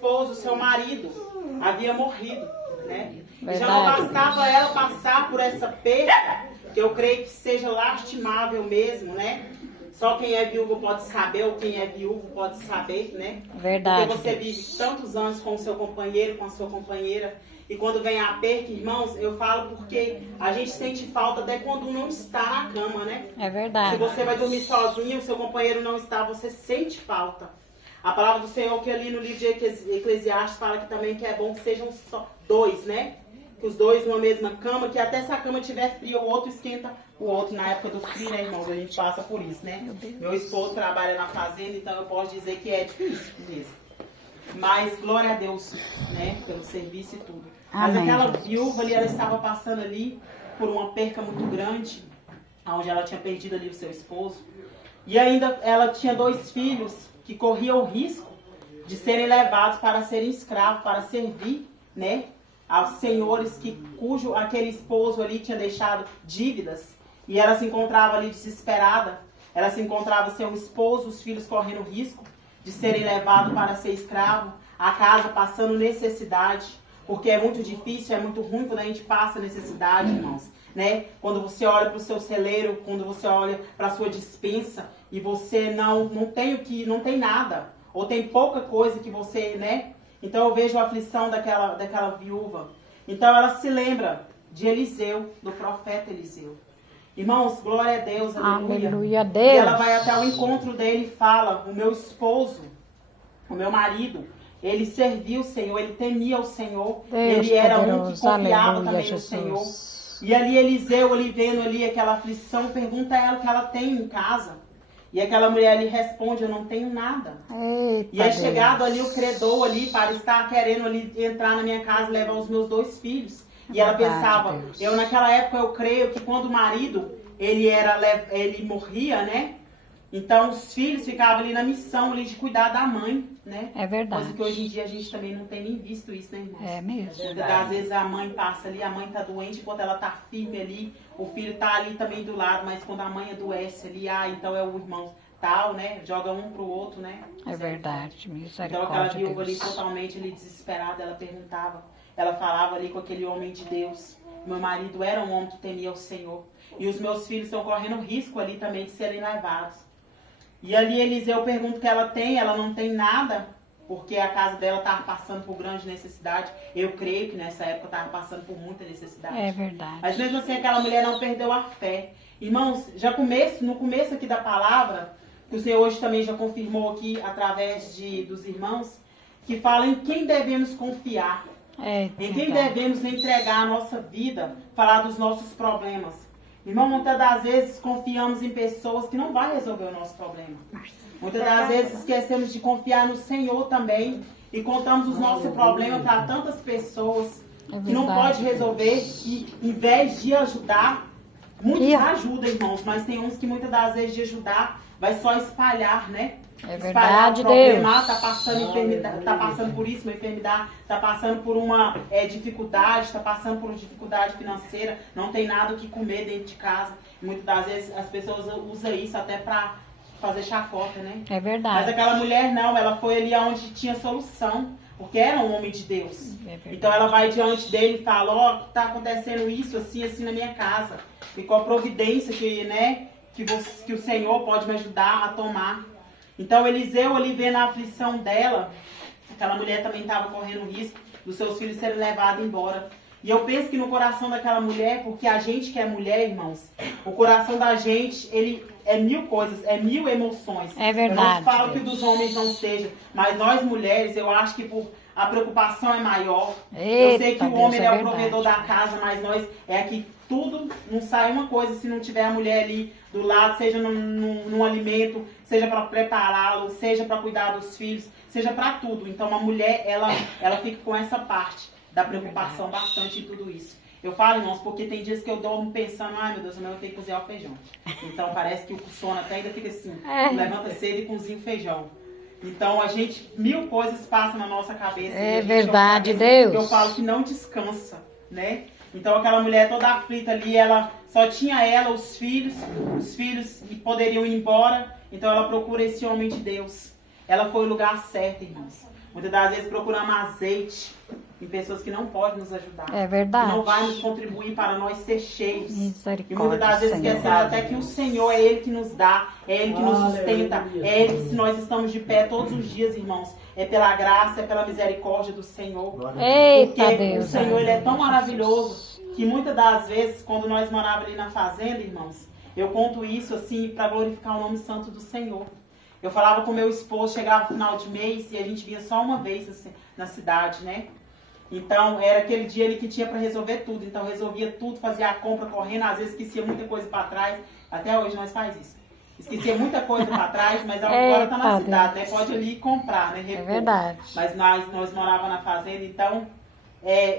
esposo, o seu marido, havia morrido, né? E já Verdade. não bastava ela passar por essa perda, que eu creio que seja lastimável mesmo, né? Só quem é viúvo pode saber, ou quem é viúvo pode saber, né? Verdade. Porque você vive tantos anos com o seu companheiro, com a sua companheira, e quando vem a perda, irmãos, eu falo porque a gente sente falta até quando não está na cama, né? É Se verdade. você vai dormir sozinho, o seu companheiro não está, você sente falta. A palavra do Senhor que ali no livro de Eclesiastes fala que também que é bom que sejam só dois, né? Que os dois numa mesma cama, que até se a cama tiver fria, o outro esquenta o outro. Na época do frio, né, irmãos? A gente passa por isso, né? Meu esposo trabalha na fazenda, então eu posso dizer que é difícil mesmo. Mas glória a Deus, né? Pelo serviço e tudo. Mas Amém, aquela Jesus. viúva ali, ela estava passando ali por uma perca muito grande, onde ela tinha perdido ali o seu esposo. E ainda ela tinha 2 filhos que corriam o risco de serem levados para serem escravos, para servir, né, aos senhores cujo aquele esposo ali tinha deixado dívidas. E ela se encontrava ali desesperada. Ela se encontrava sem um esposo, os filhos correndo risco de serem levados para ser escravo, a casa passando necessidade, porque é muito difícil, é muito ruim quando a gente passa necessidade, irmãos. Né? Quando você olha para o seu celeiro, quando você olha para a sua despensa e você não tem nada, ou tem pouca coisa que você, né? Então eu vejo a aflição daquela viúva. Então ela se lembra de Eliseu, do profeta Eliseu. Irmãos, glória a Deus, aleluia. Aleluia, E Deus. ela vai até o encontro dele e fala: o meu esposo, o meu marido, ele serviu o Senhor, ele temia o Senhor, Deus ele era um que poderoso, confiava aleluia, também Jesus. no Senhor. E ali Eliseu, ali vendo ali aquela aflição, pergunta a ela o que ela tem em casa. E aquela mulher ali responde: eu não tenho nada. Eita, E é chegado Deus. ali o credor ali para estar querendo ali entrar na minha casa e levar os meus 2 filhos. E ela Verdade, pensava, Deus. naquela época eu creio que quando o marido ele morria, né? Então os filhos ficavam ali na missão ali de cuidar da mãe, né? É verdade. Coisa que hoje em dia a gente também não tem nem visto isso, né, irmãos? É mesmo. Porque às vezes a mãe passa ali, a mãe tá doente, enquanto ela tá firme ali, o filho tá ali também do lado, mas quando a mãe adoece ali, então é o irmão tal, né? Joga um pro outro, né? É verdade. Então aquela Misericórdia, viúva ali Deus. totalmente ali, desesperada, ela perguntava, ela falava ali com aquele homem de Deus. Meu marido era um homem que temia o Senhor. E os meus filhos estão correndo risco ali também de serem levados. E ali Eliseu pergunta o que ela tem, ela não tem nada, porque a casa dela estava passando por grande necessidade. Eu creio que nessa época estava passando por muita necessidade. É verdade. Mas mesmo assim aquela mulher não perdeu a fé. Irmãos, no começo aqui da palavra, que o Senhor hoje também já confirmou aqui através dos irmãos, que fala em quem devemos confiar, em quem devemos entregar a nossa vida, falar dos nossos problemas. Irmão, muitas das vezes confiamos em pessoas que não vão resolver o nosso problema. Muitas das vezes esquecemos de confiar no Senhor também e contamos os nossos problemas para tantas pessoas que não pode resolver e em vez de ajudar, muitos ajudam, irmãos, mas tem uns que muitas das vezes de ajudar vai só espalhar, né? É Espalhar verdade, o problema, Deus. tá passando enfermidade, tá passando por isso, uma enfermidade, tá passando por uma dificuldade, tá passando por uma dificuldade financeira, não tem nada o que comer dentro de casa. Muitas das vezes as pessoas usam isso até para fazer chacota, né? É verdade. Mas aquela mulher não, ela foi ali onde tinha solução, porque era um homem de Deus. Então ela vai diante dele e fala: ó, que tá acontecendo isso, assim, assim na minha casa. E qual providência que o Senhor pode me ajudar a tomar. Então Eliseu ali vendo a aflição dela, aquela mulher também estava correndo risco dos seus filhos serem levados embora. E eu penso que no coração daquela mulher, porque a gente que é mulher, irmãos, o coração da gente, ele é 1000 coisas, é 1000 emoções. É verdade. Eu não falo que o dos homens não seja, mas nós mulheres, eu acho que a preocupação é maior. Eu sei que o homem é o provedor da casa, mas nós que tudo não sai uma coisa se não tiver a mulher ali do lado, seja num alimento, seja para prepará-lo, seja para cuidar dos filhos, seja para tudo. Então a mulher, ela fica com essa parte da preocupação bastante em tudo isso. Eu falo, irmãos, porque tem dias que eu dormo pensando: ai meu Deus, amanhã eu tenho que cozinhar o feijão. Então parece que o sono até ainda fica assim, levanta cedo e cozinha o feijão. Então a gente, 1000 coisas passam na nossa cabeça. É verdade, Deus. Que eu falo que não descansa, né? Então aquela mulher toda aflita ali, ela só tinha os filhos que poderiam ir embora. Então ela procura esse homem de Deus. Ela foi o lugar certo, irmãos. Muitas das vezes procuramos azeite em pessoas que não podem nos ajudar. É verdade. Que não vai nos contribuir para nós ser cheios. Misericórdia, E muitas das vezes Senhor. esquecemos até que o Senhor é Ele que nos dá, é Ele que nos sustenta, é Ele que, se nós estamos de pé todos os dias, irmãos, é pela graça, é pela misericórdia do Senhor. Eita, Porque Deus. o Senhor, Ele é tão maravilhoso que muitas das vezes, quando nós morávamos ali na fazenda, irmãos, eu conto isso assim para glorificar o nome santo do Senhor. Eu falava com meu esposo, chegava no final de mês e a gente vinha só uma vez assim, na cidade, né? Então, era aquele dia ali que tinha para resolver tudo. Então, resolvia tudo, fazia a compra correndo, às vezes esquecia muita coisa para trás. Até hoje nós faz isso. Esquecia muita coisa para trás, mas agora está na cidade, né? Pode ali comprar, né? É verdade. Mas nós morávamos na fazenda, então,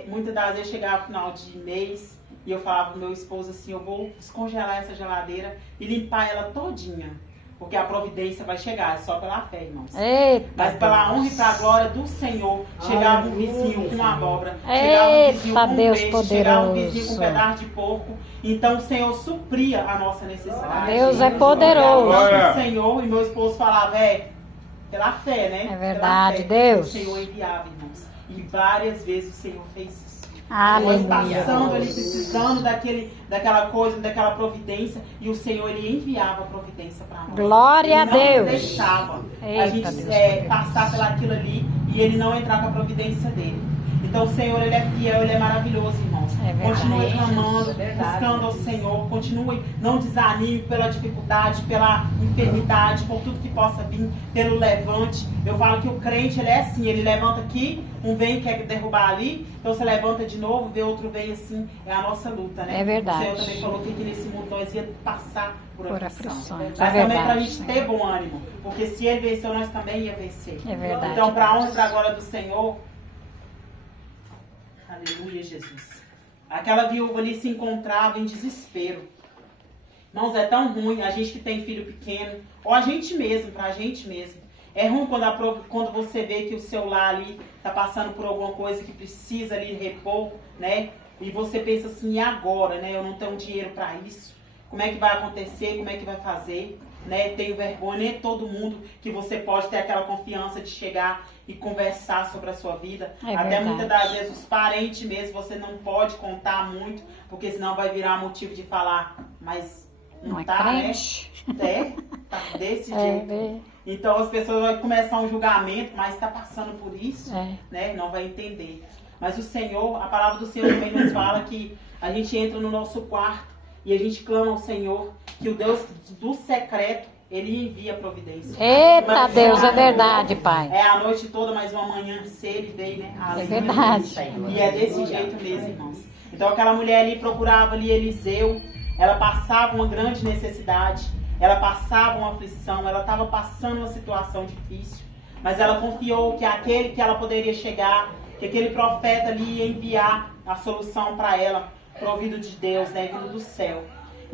muitas das vezes chegava no final de mês e eu falava pro meu esposo assim, eu vou descongelar essa geladeira e limpar ela todinha. Porque a providência vai chegar, é só pela fé, irmãos. Eita, Mas pela honra e pela glória do Senhor, chegava um vizinho com uma abóbora, chegava um Eita, vizinho com um Deus peixe, chegava um poderoso. vizinho com um pedaço de porco. Então o Senhor supria a nossa necessidade. Deus é E poderoso. o Senhor, e meu esposo falava, pela fé, né? É verdade, Pela fé, Deus. O Senhor enviava, irmãos. E várias vezes o Senhor fez isso. Aleluia. Nós passando ali, precisando daquela coisa, daquela providência, e o Senhor, Ele enviava a providência para nós. Glória a Ele não Deus. nos deixava Eita, a gente Deus, passar pelaquilo ali e Ele não entrar com a providência dele. Então o Senhor, Ele é fiel, Ele é maravilhoso, irmãos. É verdade. Continue clamando, buscando ao Senhor, continue, não desanime pela dificuldade, pela enfermidade, por tudo que possa vir, pelo levante. Eu falo que o crente, ele é assim, ele levanta aqui, um vem e quer derrubar ali, então você levanta de novo, vê outro vem assim, é a nossa luta, né? É verdade. O Senhor também falou que aqui nesse mundo nós ia passar por aflição. aflições, Mas é também para a verdade, gente ter bom ânimo, porque se Ele venceu, nós também ia vencer. É verdade. Então, para a honra e para a glória do Senhor, aleluia, Jesus. Aquela viúva ali se encontrava em desespero. Irmãos, é tão ruim a gente que tem filho pequeno, ou a gente mesmo, pra gente mesmo. É ruim quando você vê que o seu lar ali tá passando por alguma coisa que precisa ali repor, né? E você pensa assim, e agora, né? Eu não tenho dinheiro para isso. Como é que vai acontecer? Como é que vai fazer? Né? Tenho vergonha, nem todo mundo que você pode ter aquela confiança de chegar e conversar sobre a sua vida. É Até verdade. muitas das vezes os parentes mesmo, você não pode contar muito, porque senão vai virar motivo de falar, mas não é tá, né? crente. Tá desse É, jeito. Então as pessoas vão começar um julgamento, mas está passando por isso, É. né? Não vai entender. Mas o Senhor, a palavra do Senhor também nos fala que a gente entra no nosso quarto e a gente clama ao Senhor, que o Deus do secreto, Ele envia providência. Eita, Mas, Deus, é verdade, Pai. É a noite toda, mas uma manhã cedo Ele veio, né? É verdade. E é desse jeito mesmo, irmãos. Então aquela mulher ali procurava ali Eliseu, ela passava uma grande necessidade, ela passava uma aflição, ela estava passando uma situação difícil, mas ela confiou que aquele que ela poderia chegar, que aquele profeta ali ia enviar a solução para ela, provido de Deus, né, vindo do céu.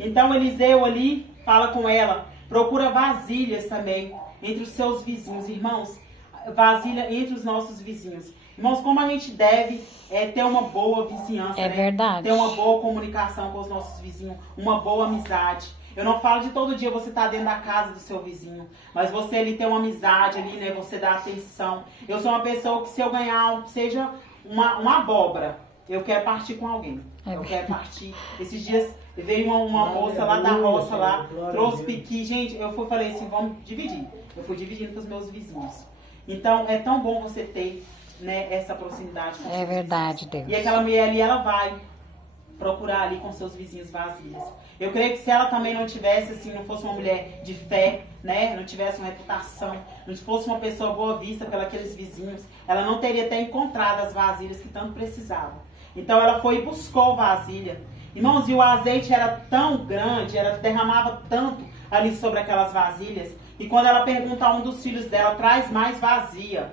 Então Eliseu ali fala com ela, procura vasilhas também entre os seus vizinhos, irmãos, vasilha entre os nossos vizinhos. Irmãos, como a gente deve ter uma boa vizinhança, É né? verdade. Ter uma boa comunicação com os nossos vizinhos, uma boa amizade. Eu não falo de todo dia você estar dentro da casa do seu vizinho, mas você ali ter uma amizade ali, né? Você dar atenção. Eu sou uma pessoa que se eu ganhar, seja uma abóbora, eu quero partir com alguém. Eu quero partir. Esses dias veio uma moça lá da roça lá, trouxe piqui. Gente, falei assim, vamos dividir. Eu fui dividindo com os meus vizinhos. Então, é tão bom você ter, né, essa proximidade com os É seus verdade, vizinhos. Deus. E aquela mulher ali, ela vai procurar ali com seus vizinhos vazios. Eu creio que se ela também não tivesse, assim, não fosse uma mulher de fé, né, não tivesse uma reputação, não fosse uma pessoa boa vista pelos vizinhos, ela não teria até encontrado as vasilhas que tanto precisava. Então ela foi e buscou vasilha. Irmãos, e o azeite era tão grande, derramava tanto ali sobre aquelas vasilhas, e quando ela pergunta a um dos filhos dela, traz mais vazia.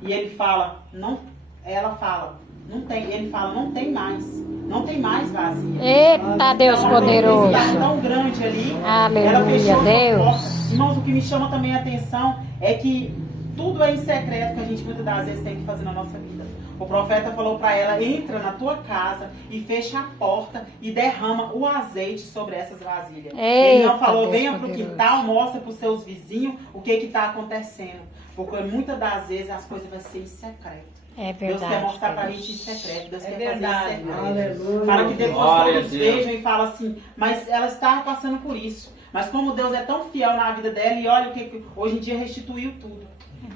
E ele fala, não, ela fala, não tem, ele fala, não tem mais vazia. Eita, Deus Então, a poderoso. necessidade tão grande ali, Aleluia, ela fechou sua Deus. porta. Irmãos, o que me chama também a atenção é que tudo é em secreto que a gente muitas das vezes tem que fazer na nossa vida. O profeta falou para ela, entra na tua casa e fecha a porta e derrama o azeite sobre essas vasilhas. Ele não Eita, falou, Deus venha para o poderoso. quintal, mostra para os seus vizinhos o que está acontecendo. Porque muitas das vezes as coisas vão ser em secreto. É Deus verdade. quer mostrar pra Deus. gente em secreto. Deus É quer verdade. fazer em secreto. Aleluia. Fala que depois Glória todos a Deus. vejam e falam assim, mas ela estava passando por isso. Mas como Deus é tão fiel na vida dela, e olha o que hoje em dia restituiu tudo.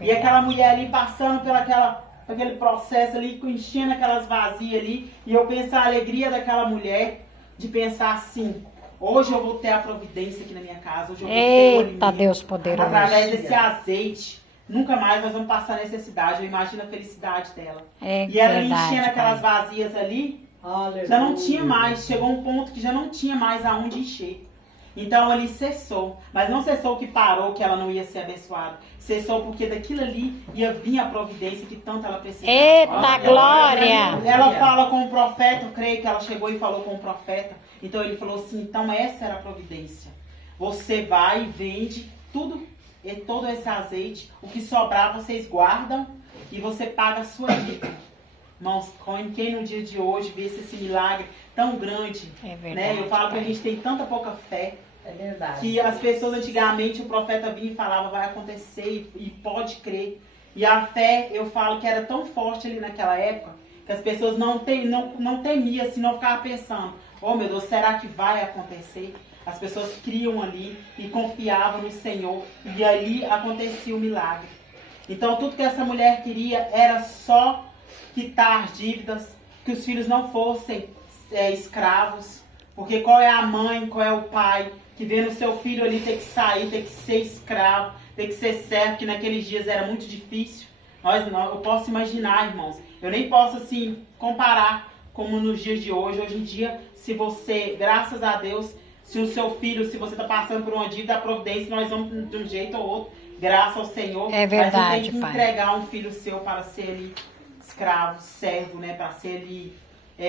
E aquela mulher ali passando por aquele processo ali, enchendo aquelas vazias ali, e eu penso a alegria daquela mulher de pensar assim, hoje eu vou ter a providência aqui na minha casa, hoje eu vou ter o Eita, alimento. Deus poderoso. Através desse azeite, nunca mais nós vamos passar necessidade. Eu imagino a felicidade dela. É E ela verdade, enchendo aquelas Pai. vazias ali, Aleluia. já não tinha mais, chegou um ponto que já não tinha mais aonde encher. Então ali cessou, mas não cessou que parou, que ela não ia ser abençoada. Cessou porque daquilo ali ia vir a providência que tanto ela precisava. Eita, glória! Ela fala com o profeta, eu creio que ela chegou e falou com o profeta. Então ele falou assim, então essa era a providência. Você vai e vende tudo, todo esse azeite, o que sobrar vocês guardam e você paga a sua dívida. Irmãos, quem no dia de hoje vê esse milagre tão grande, É verdade, né? Eu falo que a Pai. gente tem tanta pouca fé, É verdade. que as pessoas antigamente, o profeta vinha e falava, vai acontecer e pode crer. E a fé, eu falo que era tão forte ali naquela época, que as pessoas não temiam, assim, não ficavam pensando, oh meu Deus, será que vai acontecer? As pessoas criam ali e confiavam no Senhor, e ali acontecia o milagre. Então tudo que essa mulher queria era só quitar as dívidas, que os filhos não fossem escravos, porque qual é a mãe, qual é o pai que vê no seu filho ali ter que sair, ter que ser escravo, ter que ser servo, que naqueles dias era muito difícil. Eu posso imaginar, irmãos, eu nem posso assim comparar como nos dias de hoje. Hoje em dia, se você, graças a Deus, se o seu filho, se você está passando por uma dívida, a providência, nós vamos de um jeito ou outro, graças ao Senhor. É Mas não verdade, tem que Pai. entregar um filho seu para ser ali escravo, servo, né, para ser ali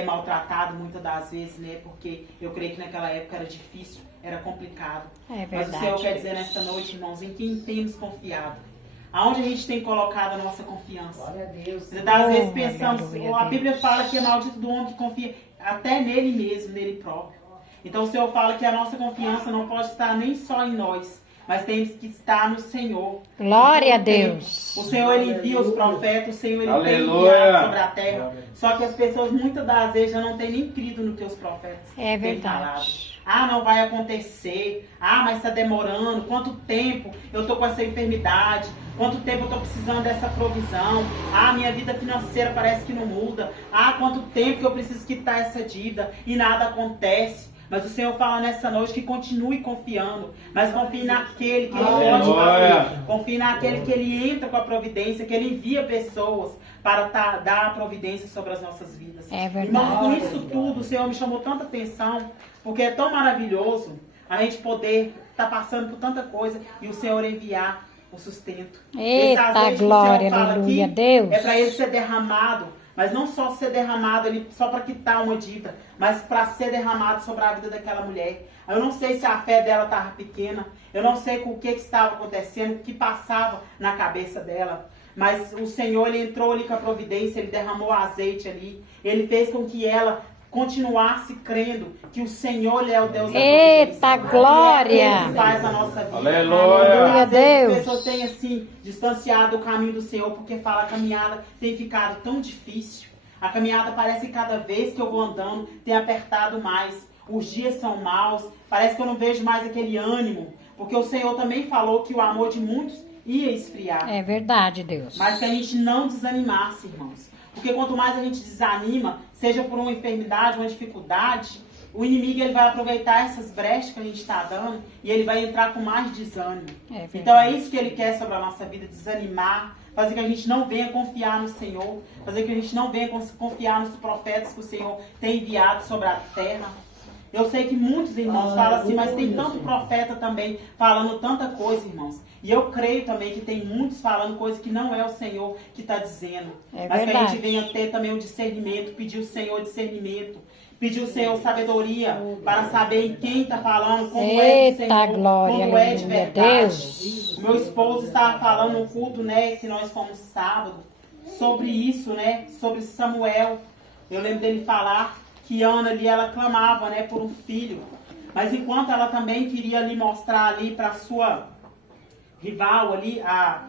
maltratado muitas das vezes, né, porque eu creio que naquela época era difícil, era complicado. É Mas o verdade. Senhor quer dizer nesta noite, irmãos, em quem temos confiado. Aonde a gente tem colocado a nossa confiança. Glória a Deus. Às vezes Oh, pensamos, aleluia, a Bíblia Deus. fala que é maldito do homem que confia até nele mesmo, nele próprio. Então o Senhor fala que a nossa confiança não pode estar nem só em nós, mas temos que estar no Senhor. Glória a Então, tem- Deus. O Senhor, Ele envia os profetas, o Senhor, Ele tem Aleluia. enviado sobre a terra. Só que as pessoas muitas das vezes já não têm nem crido no que os profetas É têm falado. verdade. Ah, não vai acontecer. Ah, mas está demorando. Quanto tempo eu estou com essa enfermidade? Quanto tempo eu estou precisando dessa provisão? Ah, minha vida financeira parece que não muda. Ah, quanto tempo que eu preciso quitar essa dívida e nada acontece. Mas o Senhor fala nessa noite que continue confiando. Mas confie naquele que Ele pode Aleluia. fazer. Confie naquele que Ele entra com a providência, que Ele envia pessoas para dar a providência sobre as nossas vidas. É verdade. Irmãos, com isso tudo, o Senhor me chamou tanta atenção, porque é tão maravilhoso a gente poder estar passando por tanta coisa e o Senhor enviar o sustento. Esse Eita, azeite que o Senhor glória, fala aleluia, aqui Deus. É para ele ser derramado, mas não só ser derramado ali só para quitar uma dívida, mas para ser derramado sobre a vida daquela mulher. Eu não sei se a fé dela estava pequena, eu não sei com o que estava acontecendo, o que passava na cabeça dela. Mas o Senhor, Ele entrou ali com a providência, Ele derramou azeite ali. Ele fez com que ela continuasse crendo que o Senhor Ele é o Deus da Eita, providência. glória. Ele faz a nossa vida. Aleluia. Às vezes Deus. as pessoas têm assim, distanciado o caminho do Senhor, porque fala a caminhada tem ficado tão difícil. A caminhada parece que cada vez que eu vou andando tem apertado mais. Os dias são maus, parece que eu não vejo mais aquele ânimo. Porque o Senhor também falou que o amor de muitos ia esfriar. É verdade, Deus. Mas que a gente não desanimasse, irmãos. Porque quanto mais a gente desanima, seja por uma enfermidade, uma dificuldade, o inimigo ele vai aproveitar essas brechas que a gente está dando e ele vai entrar com mais desânimo. É verdade. Então é isso que ele quer sobre a nossa vida, desanimar, fazer que a gente não venha confiar no Senhor, fazer que a gente não venha confiar nos profetas que o Senhor tem enviado sobre a terra. Eu sei que muitos irmãos falam assim, mas tem tanto profeta também falando tanta coisa, irmãos. E eu creio também que tem muitos falando coisa que não é o Senhor que está dizendo. É mas que a verdade. gente venha ter também o discernimento, pedir o Senhor discernimento, pedir o Senhor sabedoria para saber em quem está falando, como é do Eita, Senhor, glória, como é de aleluia, verdade. Deus. Meu esposo estava falando no culto, né, que nós fomos sábado, sobre isso, né, sobre Samuel. Eu lembro dele falar que Ana ali, ela clamava, né, por um filho. Mas enquanto ela também queria ali mostrar ali para sua rival ali, a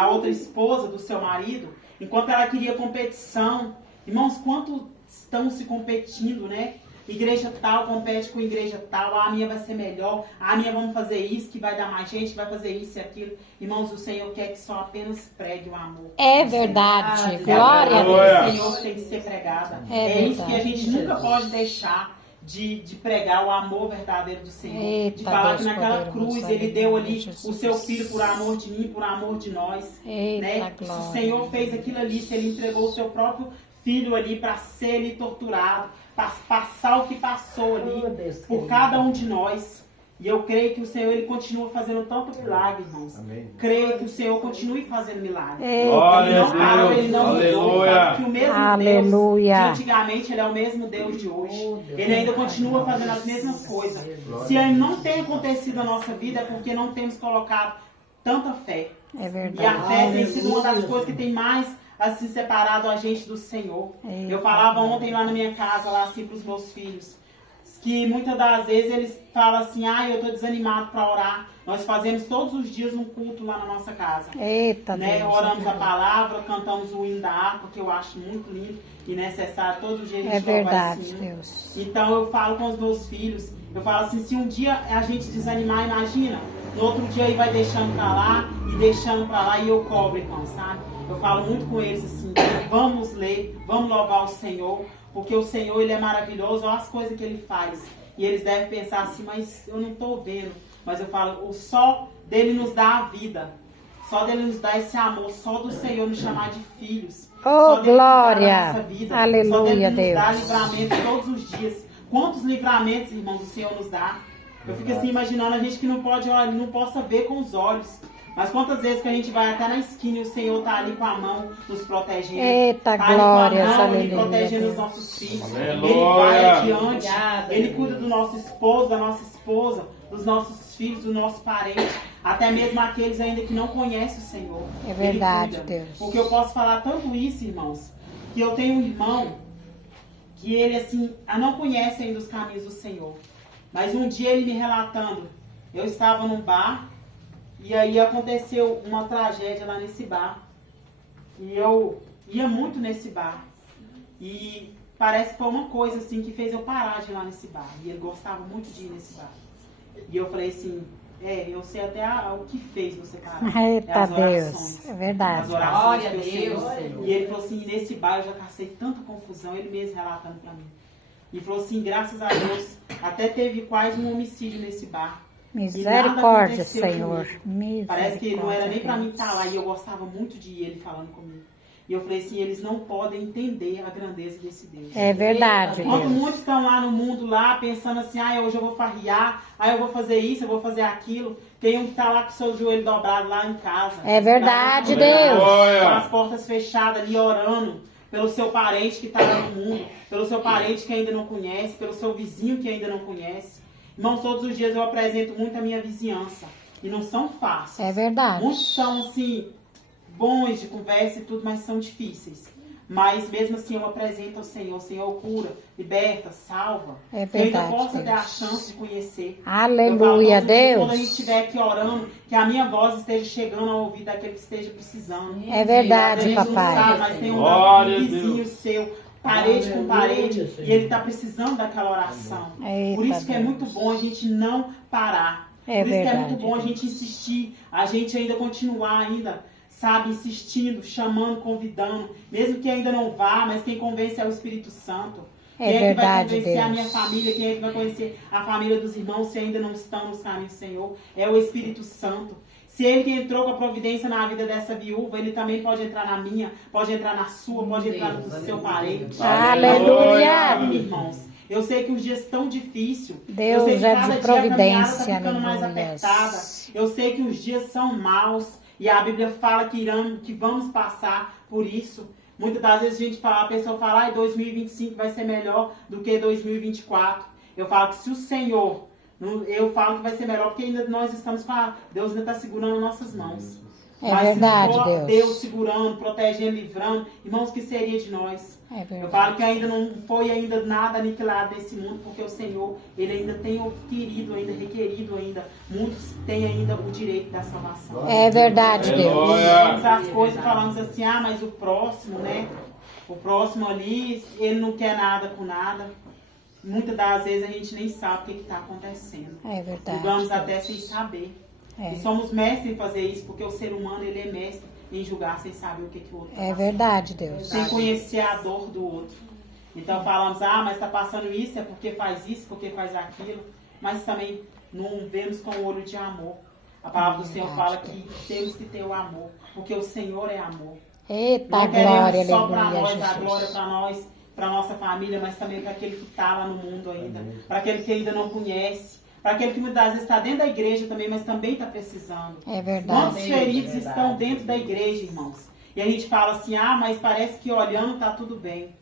a outra esposa do seu marido, enquanto ela queria competição. Irmãos, quanto estão se competindo, né? Igreja tal compete com igreja tal, a minha vai ser melhor, a minha vamos fazer isso, que vai dar mais gente, vai fazer isso e aquilo. Irmãos, o Senhor quer que só apenas pregue o amor. É verdade. Glória a Deus. O Senhor tem que ser pregada. É Isso que a gente nunca pode deixar de pregar o amor verdadeiro do Senhor. Eita, de falar Deus que naquela poderoso, cruz Ele deu ali Jesus. o seu Filho por amor de mim, por amor de nós. Eita, Né? Se glória. o Senhor fez aquilo ali, se Ele entregou o seu próprio Filho ali para ser ali torturado, para passar o que passou ali por cada um de nós. E eu creio que o Senhor, Ele continua fazendo tanto milagre, irmãos. Amém. Creio que o Senhor continue fazendo milagre. Eita, Ele não parou, Ele não mudou. Aleluia. Sabe que o mesmo Aleluia. Deus de antigamente, Ele é o mesmo Deus de hoje. Ele ainda continua fazendo as mesmas coisas. Se Ele não tem acontecido na nossa vida, é porque não temos colocado tanta fé. É E a verdade. fé tem sido uma das coisas que tem mais assim separado a gente do Senhor. Eita. Eu falava ontem lá na minha casa, lá assim para os meus filhos, que muitas das vezes eles falam assim, eu tô desanimado para orar. Nós fazemos todos os dias um culto lá na nossa casa. Eita, Né? Deus. Oramos a palavra, cantamos o hino da harpa, que eu acho muito lindo e necessário. Todo dia a gente É louvar verdade, esse hino. Deus. Então eu falo com os meus filhos, eu falo assim, se um dia a gente desanimar, imagina, no outro dia ele vai deixando pra lá e deixando pra lá e eu cobro, irmão, sabe? Eu falo muito com eles assim, vamos ler, vamos louvar o Senhor, porque o Senhor, Ele é maravilhoso, olha as coisas que Ele faz. E eles devem pensar assim, mas eu não tô vendo. Mas eu falo, o só dele nos dá a vida, só dele nos dá esse amor, só do Senhor nos chamar de filhos. Oh, Só dele glória. dar a nossa vida, Aleluia, só dele nos Deus. dá livramento todos os dias. Quantos livramentos, irmãos, o Senhor nos dá? Eu fico assim imaginando a gente que não pode, olha, não possa ver com os olhos. Mas quantas vezes que a gente vai até na esquina e o Senhor tá ali com a mão nos protegendo. Eita, Tá ali glória, com a mão, Ele aleluia, protegendo Deus. os nossos filhos. Aleluia. Ele vai adiante. Obrigada, Ele Deus. cuida do nosso esposo, da nossa esposa, dos nossos filhos, do nosso parente. Até mesmo aqueles ainda que não conhecem o Senhor. É verdade, Ele cuida. Deus. Porque eu posso falar tanto isso, irmãos, que eu tenho um irmão que ele, assim, não conhece ainda os caminhos do Senhor. Mas um dia ele me relatando, eu estava num bar e aí aconteceu uma tragédia lá nesse bar. E eu ia muito nesse bar. E parece que foi uma coisa assim que fez eu parar de ir lá nesse bar. E ele gostava muito de ir nesse bar. E eu falei assim, eu sei até o que fez você parar. Eita, as Deus. orações. É verdade. As orações Glória que a eu sei. Deus. E ele falou assim, nesse bar eu já passei tanta confusão, ele mesmo relatando pra mim. E falou assim, graças a Deus, até teve quase um homicídio nesse bar. Misericórdia, aconteceu Senhor. comigo. Parece que não era nem pra mim Deus. estar lá e eu gostava muito de ir ele falando comigo. E eu falei assim, eles não podem entender a grandeza desse Deus. É verdade, Enquanto Deus. muitos estão lá no mundo, lá, pensando assim, hoje eu vou farriar, eu vou fazer isso, eu vou fazer aquilo. Tem um que tá lá com o seu joelho dobrado lá em casa. É verdade, Lá, Deus. Com as portas fechadas ali, orando pelo seu parente que está lá no mundo, pelo seu parente que ainda não conhece, pelo seu vizinho que ainda não conhece. Irmãos, todos os dias eu apresento muito a minha vizinhança. E não são fáceis. É verdade. Muitos são, assim, bons de conversa e tudo, mas são difíceis. Mas mesmo assim eu apresento ao Senhor. O Senhor cura, liberta, salva. É Que eu ainda verdade, possa ter a Deus. chance de conhecer. Aleluia, Eu falo, todos os dias, Deus. quando a gente estiver aqui orando, que a minha voz esteja chegando ao ouvido daquele que esteja precisando. É verdade, A gente não papai. sabe, mas tem um Glória a vizinho Deus. seu, parede com parede, Aleluia, Senhor. e ele está precisando daquela oração. Eita, Por isso que é Deus. muito bom a gente não parar. É Por isso que é verdade, muito bom a Deus. gente insistir, a gente ainda continuar ainda, sabe, insistindo, chamando, convidando, mesmo que ainda não vá, mas quem convence é o Espírito Santo. É Quem verdade, que vai convencer a Deus. minha família, quem é que vai conhecer a família dos irmãos se ainda não estão nos caminhos do Senhor? É o Espírito Santo. Se ele que entrou com a providência na vida dessa viúva, ele também pode entrar na minha, pode entrar na sua, pode entrar no do seu parente. Aleluia. Irmãos, eu sei que os dias estão difíceis. Deus eu sei que é cada de dia a caminhada providência, tá ficando mais aleluia. apertada. Eu sei que os dias são maus. E a Bíblia fala que vamos passar por isso. Muitas das vezes a pessoa fala, 2025 vai ser melhor do que 2024. Eu falo que se o Senhor, eu falo que vai ser melhor porque ainda nós estamos Deus ainda está segurando nossas mãos. É Mas verdade, se não for Deus. Deus segurando, protegendo, livrando, irmãos, o que seria de nós? É Eu verdade. falo que ainda não foi ainda nada aniquilado nesse mundo, porque o Senhor, Ele ainda tem querido, ainda requerido ainda. Muitos têm ainda o direito da salvação. É verdade, Deus. Falamos as coisas, falamos assim, ah, mas o próximo, né? O próximo ali, ele não quer nada com nada. Muitas das vezes a gente nem sabe o que está acontecendo. É verdade. Julgamos até sem saber. É. E somos mestres em fazer isso, porque o ser humano, ele é mestre em julgar sem saber o que o outro está É passando. verdade, Deus. Sem conhecer a dor do outro. Então falamos, ah, mas está passando isso, é porque faz isso, porque faz aquilo. Mas também não vemos com o olho de amor. A palavra do Senhor fala que temos que ter o amor, porque o Senhor é amor. Eita, Não glória, queremos só para aleluia, nós, a glória Jesus. para nós, para nossa família, mas também para aquele que está lá no mundo ainda. Para aquele que ainda não conhece. Para aquele que muitas vezes está dentro da igreja também, mas também está precisando. É verdade. Quantos feridos estão dentro da igreja, irmãos? E a gente fala assim, ah, mas parece que olhando está tudo bem.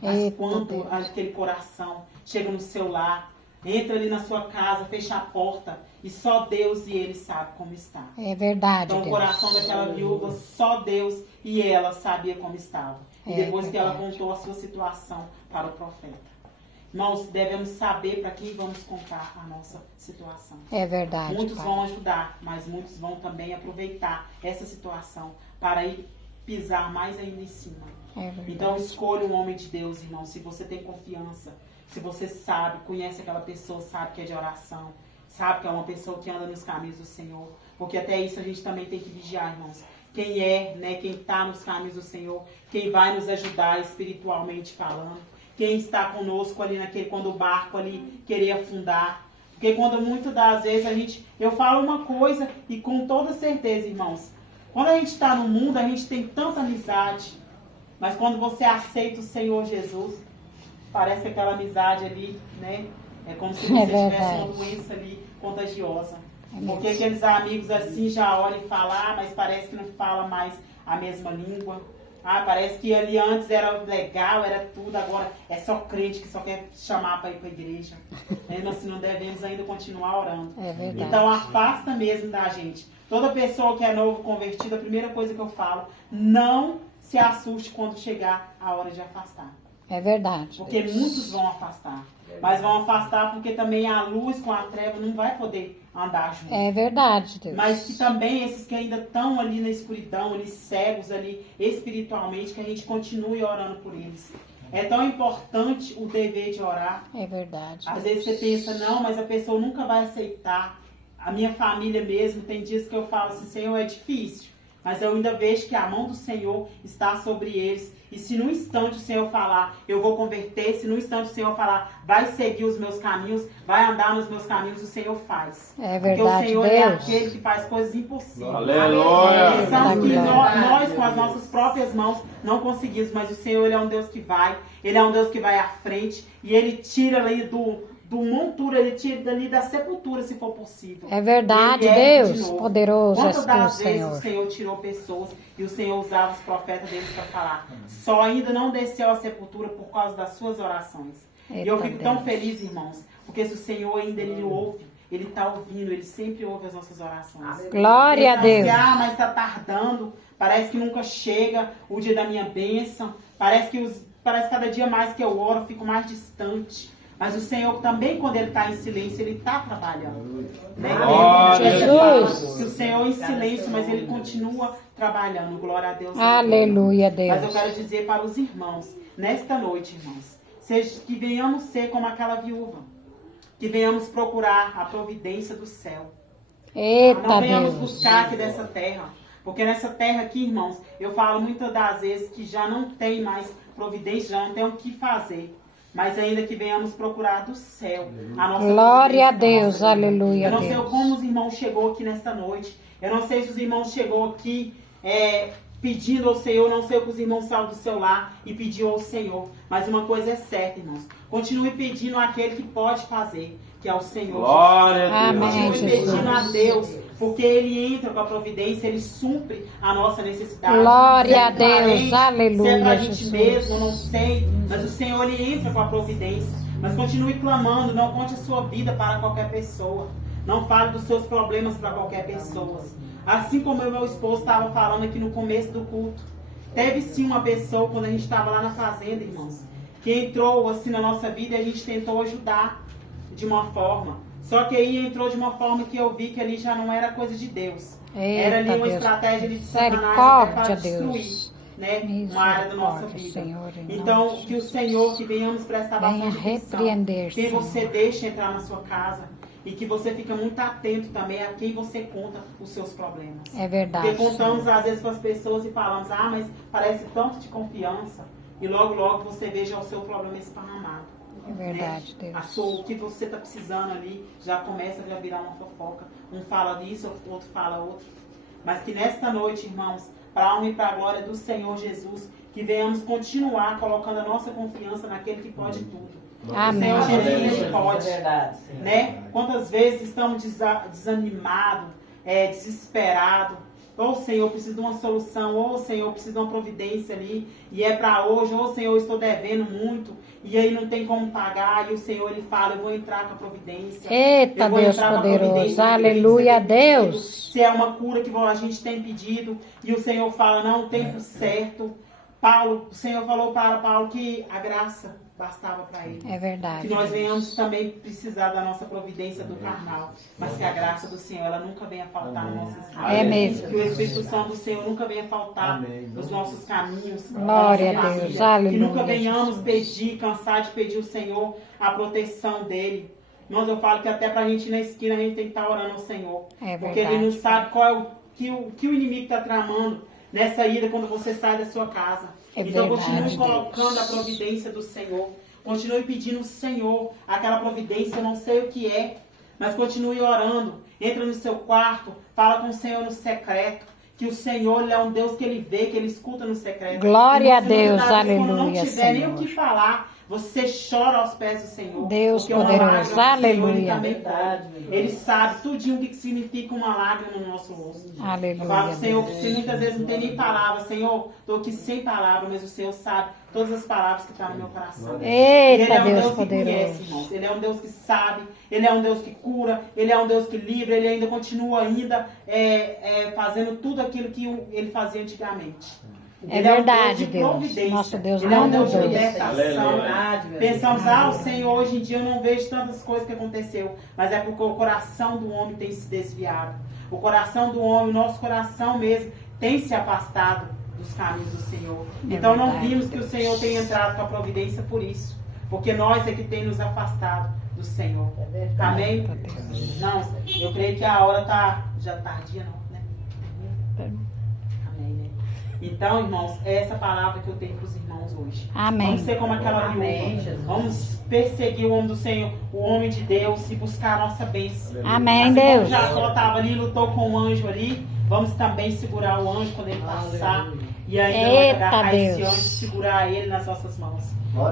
Mas Eita, quando Deus. aquele coração chega no seu lar, entra ali na sua casa, fecha a porta, e só Deus e Ele sabe como está. É verdade, Então o Deus. coração daquela viúva, só Deus e ela sabia como estava. E É depois que ela verdade. contou a sua situação para o profeta. Irmãos, devemos saber para quem vamos contar a nossa situação. É verdade, Muitos Pai. vão ajudar, mas muitos vão também aproveitar essa situação para ir pisar mais ainda em cima. É verdade. Então escolha um homem de Deus, irmão. Se você tem confiança, se você sabe, conhece aquela pessoa, sabe que é de oração, sabe que é uma pessoa que anda nos caminhos do Senhor. Porque até isso a gente também tem que vigiar, irmãos. Quem é, né, quem está nos caminhos do Senhor, quem vai nos ajudar espiritualmente falando, quem está conosco ali quando o barco ali querer afundar. Porque quando muitas das vezes eu falo uma coisa e com toda certeza, irmãos, quando a gente está no mundo, a gente tem tanta amizade, mas quando você aceita o Senhor Jesus, parece que aquela amizade ali, né, é como se você tivesse uma doença ali contagiosa. Porque aqueles amigos assim já olham e falam, ah, mas parece que não fala mais a mesma língua. Ah, parece que ali antes era legal, era tudo, agora é só crente que só quer chamar para ir para a igreja. Mesmo assim, não devemos ainda continuar orando. É verdade. Então, afasta mesmo da gente. Toda pessoa que é novo convertida, a primeira coisa que eu falo, não se assuste quando chegar a hora de afastar. É verdade. Porque muitos vão afastar. Mas vão afastar porque também a luz com a treva não vai poder andar junto. É verdade, Deus. Mas que também esses que ainda estão ali na escuridão, ali cegos ali espiritualmente, que a gente continue orando por eles. É tão importante o dever de orar. É verdade. Às vezes você pensa, não, mas a pessoa nunca vai aceitar. A minha família mesmo, tem dias que eu falo assim, Senhor, é difícil. Mas eu ainda vejo que a mão do Senhor está sobre eles. E se no instante o Senhor falar, eu vou converter. Se no instante o Senhor falar, vai seguir os meus caminhos, vai andar nos meus caminhos, o Senhor faz. É Porque o verdade, Senhor é Deus. aquele que faz coisas impossíveis. Aleluia. Pensamos que Aleluia. nós, com as nossas próprias mãos, não conseguimos. Mas o Senhor, Ele é um Deus que vai. Ele é um Deus que vai à frente. E Ele tira ali do montura, Ele tira dali da sepultura, se for possível. É verdade, Ele ergue de Deus. novo. Poderoso és Quantas tu, das vezes Senhor. o Senhor tirou pessoas e o Senhor usava os profetas deles para falar. Só ainda não desceu à sepultura por causa das suas orações. E eu Eita, fico tão Deus. feliz, irmãos, porque se o Senhor ainda Ele ouve, Ele está ouvindo, Ele sempre ouve as nossas orações. Glória a Pensa Deus. assim, ah, mas está tardando, parece que nunca chega o dia da minha bênção, parece que cada dia mais que eu oro, eu fico mais distante. Mas o Senhor também, quando Ele está em silêncio, Ele está trabalhando. Né? Jesus. Que o Senhor em silêncio, mas Ele continua trabalhando. Glória a Deus. Aleluia, Mas eu Deus. quero dizer para os irmãos, nesta noite, irmãos, que venhamos ser como aquela viúva. Que venhamos procurar a providência do céu. Eita, Não venhamos Deus. buscar aqui dessa terra. Porque nessa terra aqui, irmãos, eu falo muitas das vezes que já não tem mais providência, já não tem o que fazer. Mas ainda que venhamos procurar do céu a nossa Glória a providência da Deus, nossa vida. aleluia, Eu não sei Deus. como os irmãos chegou aqui nesta noite. Eu não sei se os irmãos chegou aqui pedindo ao Senhor. Eu não sei o que os irmãos saíram do seu lar e pediu ao Senhor. Mas uma coisa é certa, irmãos. Continue pedindo àquele que pode fazer, que é o Senhor. Glória a Deus. Amém, Continue Jesus. pedindo a Deus, porque Ele entra com a providência, Ele supre a nossa necessidade. Glória Se é a Deus, parente, aleluia, se é pra gente Jesus. mesmo, eu não sei, mas o Senhor, Ele entra com a providência. Mas continue clamando, não conte a sua vida para qualquer pessoa. Não fale dos seus problemas para qualquer pessoa. Assim como o meu esposo estava falando aqui no começo do culto. Teve sim uma pessoa, quando a gente estava lá na fazenda, irmãos, que entrou assim na nossa vida e a gente tentou ajudar de uma forma. Só que aí entrou de uma forma que eu vi que ali já não era coisa de Deus. Era ali uma estratégia de Satanás até para destruir, né, uma área da nossa vida. Então, que o Senhor, que venhamos prestar bastante atenção, quem você deixa entrar na sua casa, e que você fica muito atento também a quem você conta os seus problemas. É verdade. Porque contamos às vezes com as pessoas e falamos, mas parece tanto de confiança, e logo você veja o seu problema esparramado. É verdade, né? Deus. O que você está precisando ali já começa a virar uma fofoca. Um fala disso, outro fala outro. Mas que nesta noite, irmãos, para a honra e para a glória do Senhor Jesus, que venhamos continuar colocando a nossa confiança naquele que pode tudo. Amém. O Senhor Jesus, ele pode. É verdade, Né? Quantas vezes estamos desanimados, desesperados. Ou Senhor, eu preciso de uma solução. Ou Senhor, eu preciso de uma providência ali. E é para hoje. Ou Senhor, eu estou devendo muito. E aí não tem como pagar. E o Senhor, ele fala, eu vou entrar com a providência. Eita, Deus poderoso. Aleluia, Deus. Se é uma cura que a gente tem pedido. E o Senhor fala, não, o tempo certo. Paulo, o Senhor falou para Paulo que a graça bastava para ele. É verdade. Que nós venhamos também precisar da nossa providência do carnal, mas que a graça do Senhor, ela nunca venha faltar nos nossos caminhos. É mesmo. Que o Espírito Santo do Senhor nunca venha faltar nos nossos caminhos. Glória a Deus. Aleluia. Que nunca venhamos pedir, cansar de pedir ao Senhor a proteção dele. Mas eu falo que até para a gente ir na esquina, a gente tem que estar orando ao Senhor. É verdade. Porque ele não sabe qual é o que o inimigo está tramando nessa ida quando você sai da sua casa. É Então verdade, continue colocando Deus. a providência do Senhor. Continue pedindo ao Senhor aquela providência, eu não sei o que é, mas continue orando. Entra no seu quarto, fala com o Senhor no secreto. Que o Senhor, ele é um Deus que ele vê, que ele escuta no secreto. Glória a E Deus, muitas vezes, quando não aleluia, tiver nem o Senhor. que falar, você chora aos pés do Senhor. Deus Porque uma poderoso, lágrima do Senhor, aleluia. Ele também pode. Ele sabe tudinho o que significa uma lágrima no nosso rosto. Aleluia, Eu falo, Senhor, Deus. porque muitas vezes não tem nem palavra. Senhor, estou aqui sem palavra, mas o Senhor sabe todas as palavras que estão no meu coração. Eita, E ele é um Deus Deus que poderoso. conhece, irmãos. Ele é um Deus que sabe. Ele é um Deus que cura. Ele é um Deus que livra. Ele ainda continua fazendo tudo aquilo que ele fazia antigamente. É Ele um verdade, Deus de Deus. providência. Nosso Deus Ele é não um Deus de mudou. libertação. Aleluia. Pensamos, o Senhor, hoje em dia eu não vejo tantas coisas que aconteceu. Mas é porque o coração do homem tem se desviado. O coração do homem, o nosso coração mesmo, tem se afastado dos caminhos do Senhor. Então não verdade, vimos que o Senhor tenha entrado com a providência por isso. Porque nós é que tem nos afastado do Senhor. Amém? Não, eu creio que a hora tá já tardia, não, né? Amém, né? Então, irmãos, é essa palavra que eu tenho para os irmãos hoje. Amém. Vamos ser como aquela viúva. Vamos perseguir o homem do Senhor, o homem de Deus e buscar a nossa bênção. Amém, Assim Deus. como Jacó estava ali, lutou com o anjo ali, vamos também segurar o anjo quando ele passar. E ainda Eita, agarrar esse Deus. anjo e segurar ele nas nossas mãos.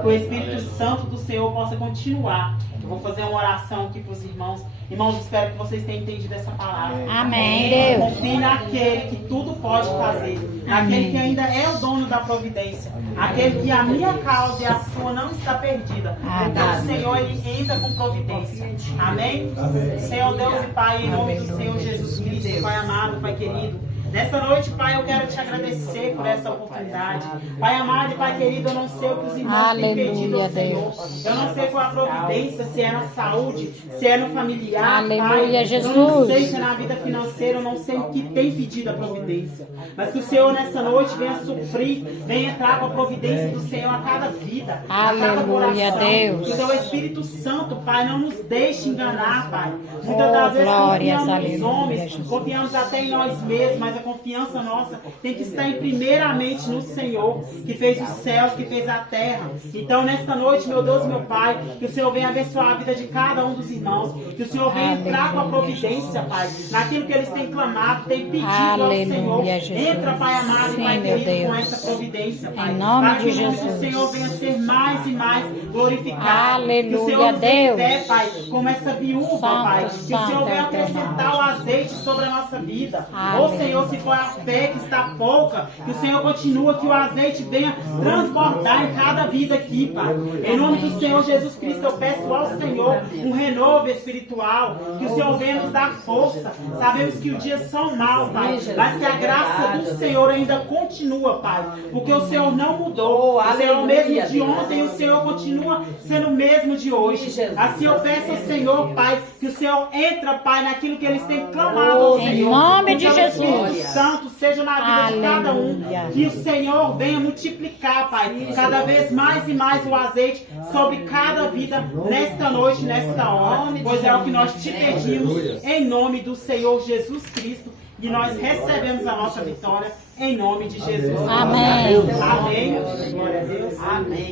Que o Espírito Santo do Senhor possa continuar. Eu vou fazer uma oração aqui para os irmãos. Irmãos, eu espero que vocês tenham entendido essa palavra. Amém, Deus. Confie naquele que tudo pode fazer. Naquele que ainda é o dono da providência. Aquele que a minha causa e a sua não está perdida. Então o Senhor, ele entra com providência. Amém? Senhor Deus e Pai, em nome do Senhor Jesus Cristo, Pai amado, Pai querido. Nessa noite, Pai, eu quero te agradecer por essa oportunidade. Pai amado e Pai querido, eu não sei o que os irmãos têm pedido ao Senhor. Eu não sei qual a providência, se é na saúde, se é no familiar, Aleluia, Pai. Jesus. Eu não sei se é na vida financeira, eu não sei o que tem pedido a providência. Mas que o Senhor nessa noite venha suprir, venha entrar com a providência do Senhor a cada vida, a cada Aleluia, coração. Deus. Que o Teu Espírito Santo, Pai, não nos deixe enganar, Pai. Muitas das vezes glórias, confiamos nos aleluia, homens, Jesus. confiamos até em nós mesmos, mas a confiança nossa tem que estar primeiramente no Senhor, que fez os céus, que fez a terra. Então, nesta noite, meu Deus e meu Pai, que o Senhor venha abençoar a vida de cada um dos irmãos, que o Senhor venha entrar com a providência, Pai, naquilo que eles têm clamado, têm pedido ao Senhor. Aleluia, Jesus. Entra, Pai amado Sim, e Pai meu querido, com Deus. essa providência, Pai. Em nome Para que de o nome do Jesus. Senhor venha ser mais e mais glorificado. Aleluia, que o Senhor nos dê Deus. fé, Pai, como essa viúva, Santo, Pai. Que o santo Senhor venha é o teu acrescentar nome. o azeite sobre a nossa vida. Ô Aleluia, Senhor, Senhor, se for a fé que está pouca, que o Senhor continua, que o azeite venha transbordar em cada vida aqui, Pai. Em nome do Senhor Jesus Cristo, eu peço ao Senhor um renovo espiritual, que o Senhor venha nos dar força. Sabemos que os dias são maus, Pai, mas que a graça do Senhor ainda continua, Pai, porque o Senhor não mudou. O Senhor é o mesmo de ontem, o Senhor continua sendo o mesmo de hoje. Assim eu peço ao Senhor, Pai, que o Senhor entra, Pai, naquilo que eles têm clamado ao Senhor. Em nome de Que o Jesus. Espírito Santo seja na vida de cada um. Que o Senhor venha multiplicar, Pai, cada vez mais e mais o azeite sobre cada vida nesta noite, nesta hora. Pois é o que nós te pedimos em nome do Senhor Jesus Cristo. E nós recebemos a nossa vitória em nome de Jesus. Amém. Amém. Glória a Deus. Amém.